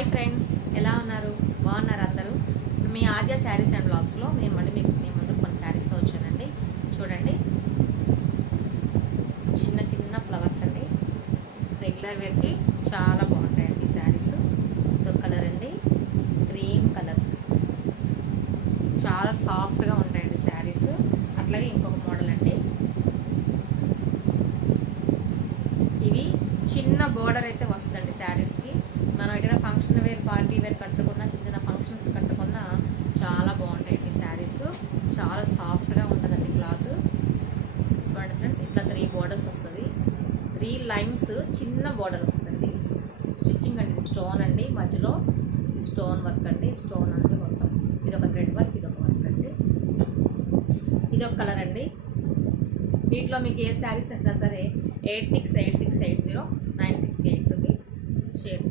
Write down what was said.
Hi friends, ఎలా ఉన్నారు? బాగున్నారు అందరూ? ఇప్పుడు మీ ఆద్య శారీస్ అండ్ బ్లాగ్స్లో నేను మళ్ళీ మీ ముందుకు కొన్ని శారీస్తో వచ్చానండి. చూడండి, చిన్న చిన్న ఫ్లవర్స్ అండి. రెగ్యులర్ వేర్కి చాలా బాగుంటాయండి ఈ శారీస్. ఇదొక కలర్ అండి, క్రీమ్ కలర్. చాలా సాఫ్ట్గా ఉంటాయండి శారీస్. అట్లాగే ఇంకొక మోడల్ అండి. ఇవి చిన్న బోర్డర్ అయితే వస్తుందండి శారీస్కి. మనం ఎటైనా ఫంక్షన్ వేర్, పార్టీ వేర్ కట్టుకున్నా, చిన్న చిన్న ఫంక్షన్స్ కట్టుకున్నా చాలా బాగుంటాయండి శారీస్. చాలా సాఫ్ట్గా ఉంటుందండి క్లాత్. చూడండి ఫ్రెండ్స్, ఇట్లా 3 బోర్డర్స్ వస్తుంది. 3 లైన్స్ చిన్న బోర్డర్ వస్తుందండి. స్టిచ్చింగ్ అండి, స్టోన్ అండి, మధ్యలో స్టోన్ వర్క్ అండి. స్టోన్ అండి మొత్తం. ఇది ఒక థ్రెడ్ వర్క్, ఇది ఒక వర్క్ అండి. ఇది ఒక కలర్ అండి. వీటిలో మీకు ఏ శారీస్ నచ్చినా సరే 8686809682కి షేర్